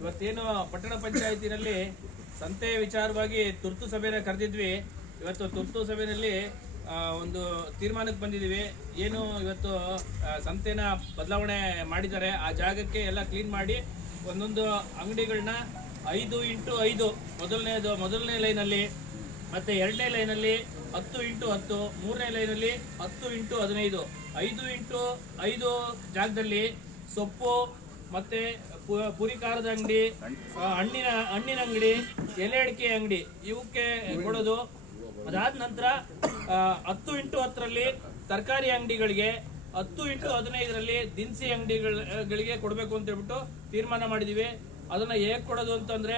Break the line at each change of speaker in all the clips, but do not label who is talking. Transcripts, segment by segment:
ಇವತ್ತೇನು ಪಟ್ಟಣ ಪಂಚಾಯತಿನಲ್ಲಿ ಸಂತೆ ವಿಚಾರವಾಗಿ ತುರ್ತು ಸಭೆನ ಕರೆದಿದ್ವಿ. ಇವತ್ತು ತುರ್ತು ಸಭೆಯಲ್ಲಿ ಒಂದು ತೀರ್ಮಾನಕ್ಕೆ ಬಂದಿದ್ದೀವಿ. ಏನು ಇವತ್ತು ಸಂತೆನ ಬದಲಾವಣೆ ಮಾಡಿದ್ದಾರೆ. ಆ ಜಾಗಕ್ಕೆ ಎಲ್ಲ ಕ್ಲೀನ್ ಮಾಡಿ ಒಂದೊಂದು ಅಂಗಡಿಗಳನ್ನ ಐದು ಇಂಟು ಐದು ಮೊದಲನೇದು, ಮೊದಲನೇ ಲೈನಲ್ಲಿ ಮತ್ತು ಎರಡನೇ ಲೈನಲ್ಲಿ ಹತ್ತು ಇಂಟು ಹತ್ತು, ಮೂರನೇ ಲೈನಲ್ಲಿ ಹತ್ತು ಇಂಟು ಹದಿನೈದು. ಐದು ಇಂಟು ಐದು ಜಾಗದಲ್ಲಿ ಸೊಪ್ಪು ಮತ್ತೆ ಪು- ಪುರಿ ಖಾರದ ಅಂಗಡಿ ಹಣ್ಣಿನ ಹಣ್ಣಿನ ಅಂಗಡಿ ಎಲೆ ಅಡಿಕೆ ಅಂಗಡಿ, ಇವಕ್ಕೆ ಕೊಡೋದು. ಅದಾದ ನಂತರ ಹತ್ತು ಇಂಟು ಹತ್ತರಲ್ಲಿ ತರಕಾರಿ ಅಂಗಡಿಗಳಿಗೆ, ಹತ್ತು ಇಂಟು ಹದಿನೈದರಲ್ಲಿ ದಿನಸಿ ಅಂಗಡಿಗಳಿಗೆ ಕೊಡಬೇಕು ಅಂತ ಹೇಳ್ಬಿಟ್ಟು ತೀರ್ಮಾನ ಮಾಡಿದೀವಿ. ಅದನ್ನು ಹೇಗೆ ಕೊಡೋದು ಅಂತಂದರೆ,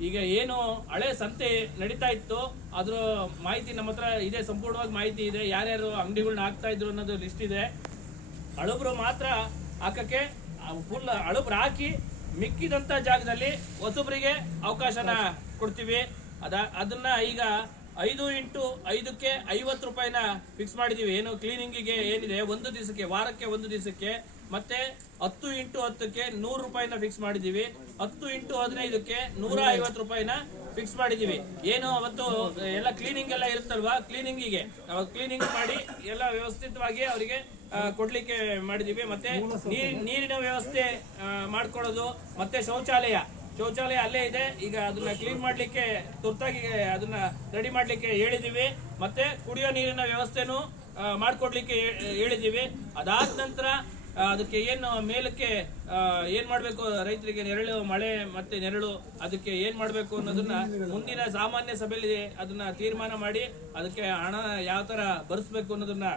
ಈಗ ಏನು ಹಳೆ ಸಂತೆ ನಡೀತಾ ಇತ್ತು, ಅದರ ಮಾಹಿತಿ ನಮ್ಮ ಹತ್ರ ಇದೆ, ಸಂಪೂರ್ಣವಾಗಿ ಮಾಹಿತಿ ಇದೆ, ಯಾರ್ಯಾರು ಅಂಗಡಿಗಳನ್ನ ಹಾಕ್ತಾ ಇದ್ರು ಅನ್ನೋದು ಲಿಸ್ಟ್ ಇದೆ. ಹಳಬ್ರು ಮಾತ್ರ ಹಾಕಕ್ಕೆ ಫುಲ್ ಅಳುಬ್ರ ಹಾಕಿ ಮಿಕ್ಕಿದಂತ ಜಾಗದಲ್ಲಿ ಹೊಸಬ್ರಿಗೆ ಅವಕಾಶನ ಕೊಡ್ತೀವಿ. ಅದ, ಅದನ್ನ ಈಗ ಐದು ಇಂಟು ಐದಕ್ಕೆ ಐವತ್ತು ರೂಪಾಯಿನ ಫಿಕ್ಸ್ ಮಾಡಿದೀವಿ. ಏನು ಕ್ಲೀನಿಂಗಿಗೆ ಏನಿದೆ? ಒಂದು ದಿವಸಕ್ಕೆ, ವಾರಕ್ಕೆ ಒಂದು ದಿವಸಕ್ಕೆ, ಮತ್ತೆ ಹತ್ತು ಇಂಟು ಹತ್ತಕ್ಕೆ ನೂರು ರೂಪಾಯಿನ ಫಿಕ್ಸ್ ಮಾಡಿದೀವಿ. ಹತ್ತು ಇಂಟು ಹದಿನೈದಕ್ಕೆ ನೂರ ಐವತ್ತು ರೂಪಾಯಿನ ಫಿಕ್ಸ್ ಮಾಡಿದೀವಿ. ಏನು ಅವತ್ತು, ಎಲ್ಲ ಕ್ಲೀನಿಂಗ್ ಎಲ್ಲ ಇರುತ್ತಲ್ವಾ? ಕ್ಲೀನಿಂಗಿಗೆ ಕ್ಲೀನಿಂಗ್ ಮಾಡಿ ಎಲ್ಲ ವ್ಯವಸ್ಥಿತವಾಗಿ ಅವರಿಗೆ ಕೊಡ್ಲಿಕ್ಕೆ ಮಾಡಿದೀವಿ. ಮತ್ತೆ ನೀರ್, ನೀರಿನ ವ್ಯವಸ್ಥೆ ಮಾಡ್ಕೊಡೋದು ಮತ್ತೆ ಶೌಚಾಲಯ. ಶೌಚಾಲಯ ಅಲ್ಲೇ ಇದೆ. ಈಗ ಅದನ್ನ ಕ್ಲೀನ್ ಮಾಡ್ಲಿಕ್ಕೆ ತುರ್ತಾಗಿ, ಅದನ್ನ ರೆಡಿ ಮಾಡ್ಲಿಕ್ಕೆ ಹೇಳಿದೀವಿ. ಮತ್ತೆ ಕುಡಿಯೋ ನೀರಿನ ವ್ಯವಸ್ಥೆನೂ ಮಾಡ್ಕೊಡ್ಲಿಕ್ಕೆ ಹೇಳಿದೀವಿ. ಅದಾದ ನಂತರ ಅದಕ್ಕೆ ಏನು ಮೇಲಕ್ಕೆ ಏನು ಮಾಡ್ಬೇಕು? ರೈತರಿಗೆ ನೆರಳು, ಮಳೆ ಮತ್ತೆ ನೆರಳು, ಅದಕ್ಕೆ ಏನ್ ಮಾಡ್ಬೇಕು ಅನ್ನೋದನ್ನ ಮುಂದಿನ ಸಾಮಾನ್ಯ ಸಭೆಯಲ್ಲಿ ಅದನ್ನ ತೀರ್ಮಾನ ಮಾಡಿ, ಅದಕ್ಕೆ ಹಣ ಯಾವ ತರ ಭರಿಸ್ಬೇಕು ಅನ್ನೋದನ್ನ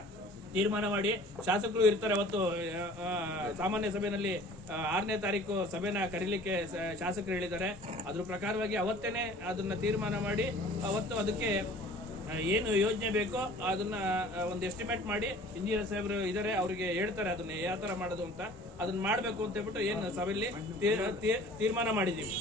ತೀರ್ಮಾನ ಮಾಡಿ. ಶಾಸಕರು ಇರ್ತಾರೆ ಅವತ್ತು ಸಾಮಾನ್ಯ ಸಭೆಯಲ್ಲಿ ಆರನೇ ತಾರೀಕು ಸಭೆನ ಕರೀಲಿಕ್ಕೆ ಶಾಸಕರು ಹೇಳಿದ್ದಾರೆ. ಅದ್ರ ಪ್ರಕಾರವಾಗಿ ಅವತ್ತೇನೆ ಅದನ್ನ ತೀರ್ಮಾನ ಮಾಡಿ, ಅವತ್ತು ಅದಕ್ಕೆ ಏನು ಯೋಜನೆ ಬೇಕೋ ಅದನ್ನ ಒಂದು ಎಸ್ಟಿಮೇಟ್ ಮಾಡಿ ಇಂಜಿನಿಯರ್ ಸಾಹೇಬರು ಇದಾರೆ, ಅವರಿಗೆ ಹೇಳ್ತಾರೆ ಅದನ್ನ ಯಾವ ತರ ಮಾಡೋದು ಅಂತ. ಅದನ್ನ ಮಾಡ್ಬೇಕು ಅಂತ ಹೇಳ್ಬಿಟ್ಟು ಏನು ಸಭೆಯಲ್ಲಿ ತೀರ್- ತೀರ್- ತೀರ್ಮಾನ ಮಾಡಿದೀವಿ.